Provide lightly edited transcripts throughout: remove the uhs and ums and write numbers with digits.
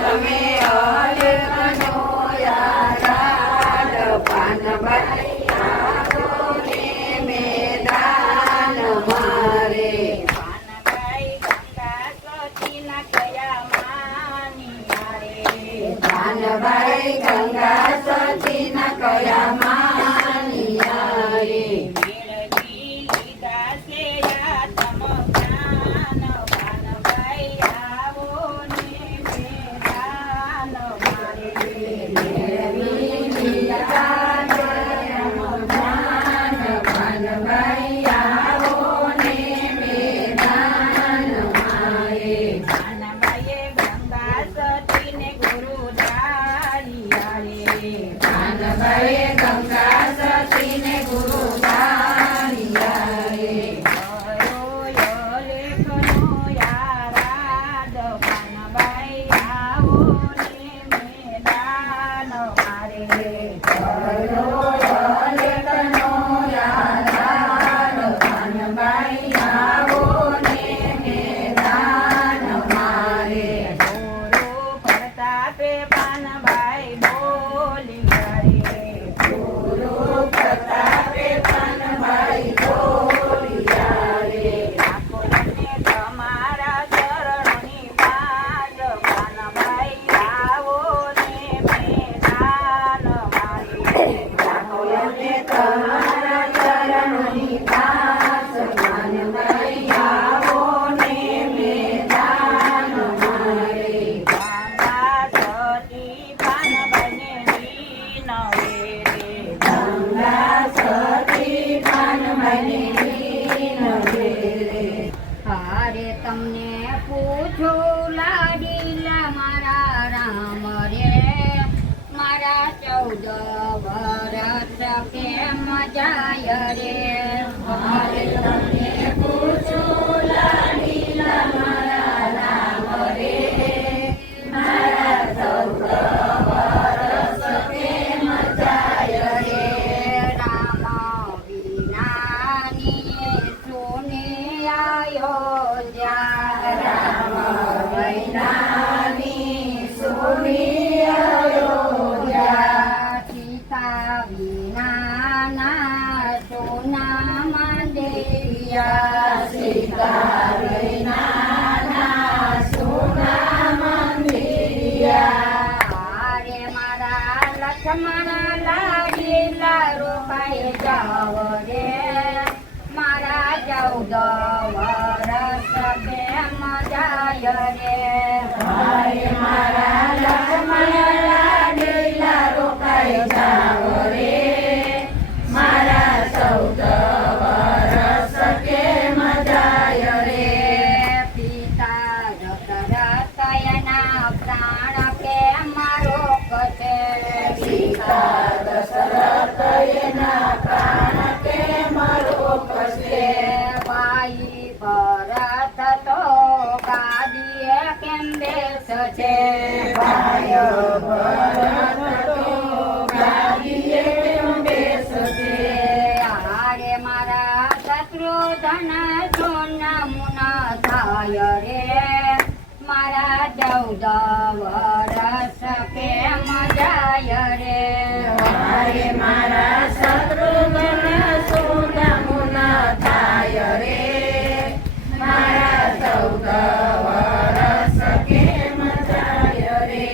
તમે અલગનો યાદ પાનભાઈ આવો ને મેદાન મારે પાનભાઈ ગંગા સતીના કયા માનિયા પાનભાઈ ગંગા સતીના કયા માનિયા રે મેળવી લીધા છે યા તમ જ્ઞાન પાનભાઈ આવો ને મેદાન મારે પાનભાઈ આવો ને મેદાન મારે પાનભાઈએ ગંગા સતીને ગુરુ ધાર્યા રે પાનભાઈએ ગંગા સતીને ગુરુ ધાર્યા રે તમને પૂછું લાડીલા મારા રામ રે મારા 14 વર્ષ કેમ જાય રે મારે તમને પૂછું લાડીલા મારા રામ રે મારા 14 વર્ષ કેમ જાય રે રામ વિનાની સુની અયોધ્યા રામ વિનાની સુની અયોધ્યા સીતા વિનાના સોના મંદિરિયા સીતા વિનાના સોના મંદિરિયા હારે મારા લક્ષ્મણ લાડીલા રોકાઈ જાવ રે મારા 14 વર્ષ કેમ જાય રે હાય મારા લક્ષ્મણ લાડીલા રોકાઈ જાવ રે મારા 14 વર્ષ કેમ જાય રે પિતા દશરથ એના પ્રાણ કેમ રોકશે સીતા દશરથ એના પ્રાણ કેમ રોકશે ભાઈ ભરત તો ગાદીએ કેમ બેસશે ભાઈ ભરત તો ગાદીએ કેમ બેસશે હારે મારા શત્રુધન સોના મુના થાય રે મારા 14 વર્ષ કેમ જાય રે હાય મારા શત્રુઘ્ન સોના મુના થાય રે મારા 14 વર્ષ કેમ જાય રે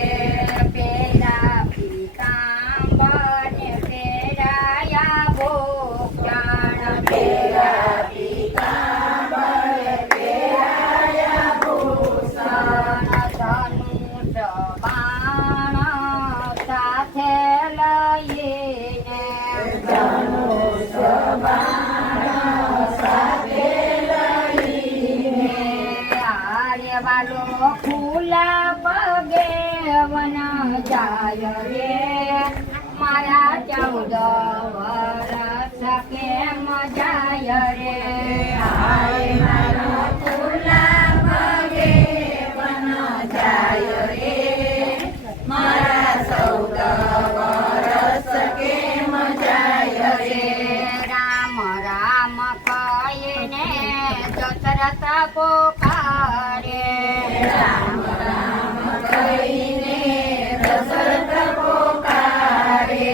પેલા પીતાંબરને પેરાયા ભોગ્યાણ પેલા પીતાંબર પેરાયા ભૂષણ ધનુષ બાણ સાથે લઈને જતા પોકારે રામ રામ કહીને દશરથ પોકારે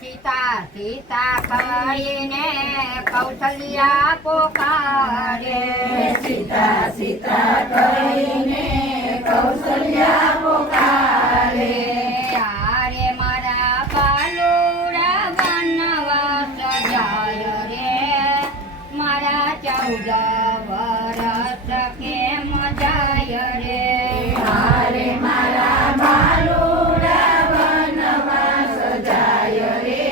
સીતા સીતા કહીને કૌશલ્યા પોકારે સીતા સીતા કહીને કૌશલ્યા પોકારે આરે મારા બાલુડા વનવાસ જાય રે મારા 14 વરસ કેમ જાય રે હારે મારા બાલુડા વનવાસ જાય રે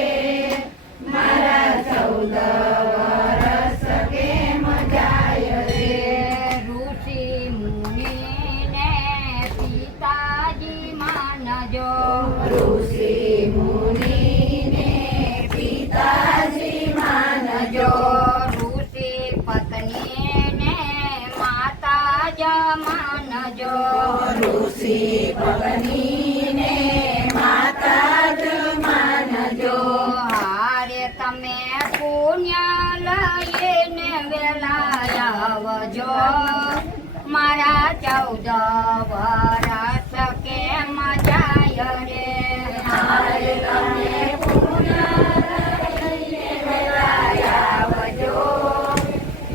મારા 14 વરસ કેમ જાય રે ઋષિ મુનિને પિતાજી માનજો ઋષિ મુનિને પિતાજી માનજો ઋષિ પત્નીને માતા જ માનજો ઋષિ પત્નીને માતા જ માનજો હારે તમે પુણ્ય લઈને વેલા આવજો મારા 14 વરસ કેમ જાય રે હારે તમે પુણ્ય લઈને વેલા આવજો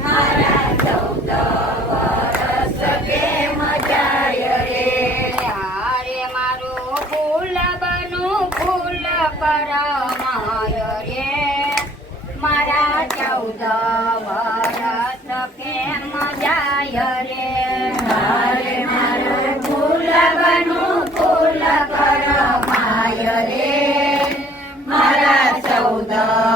મારા 14 વરસ કેમ જાય રે હારે મારું ફૂલ બનું ફૂલ પરમાય રે મારા 14 વરસ કેમ જાય રે હારે મારું ફૂલ બનું ફૂલ કરમાય રે મારા 14